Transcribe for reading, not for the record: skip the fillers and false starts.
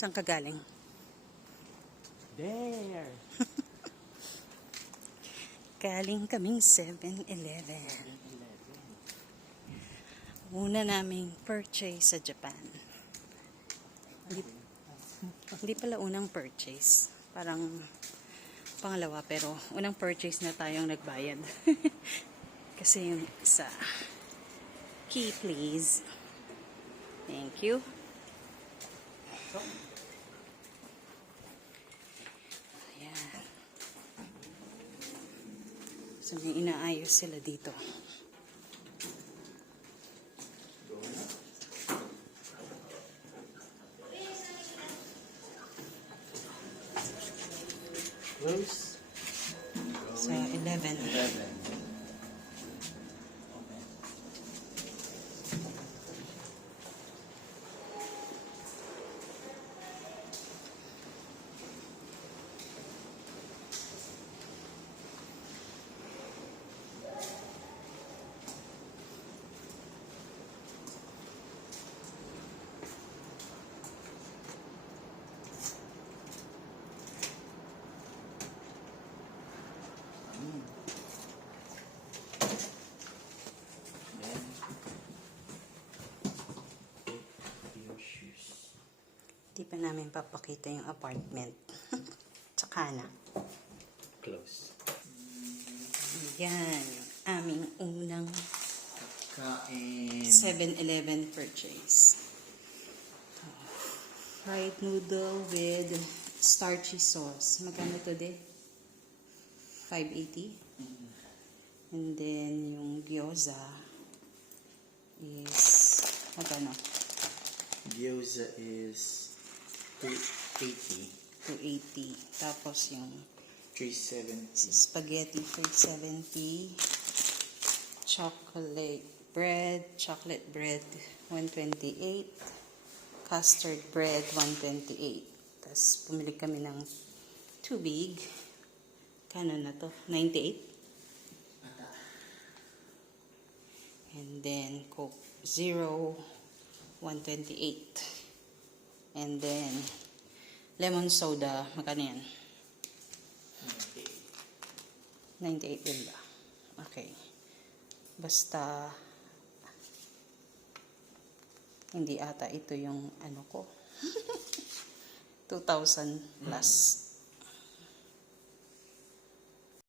Saan ka galing? There! Galing kaming 7-Eleven. Una naming purchase sa Japan. Hindi pala unang purchase. Parang pangalawa, pero unang purchase na tayong nagbayad. Kasi yung isa. Key, please. Thank you. Ayan. So, may inaayos sila dito. Close. Sa 11. Di pa namin papakita yung apartment. Tsaka na. Close. Yan. Aming unang Kain. 7-Eleven purchase. Fried noodle with starchy sauce. Magkano to din? 580. And then yung gyoza is magkano? Gyoza is 280. 280. Tapos yung 370. spaghetti 370. Chocolate bread 128. Custard bread 128. Tapos pumili kami ng tubig. Kano na to? 98. And then Coke Zero 128. And then lemon soda, magkano yan? 98 din ba? Okay. Basta hindi ata ito yung ano ko. 2,000 plus.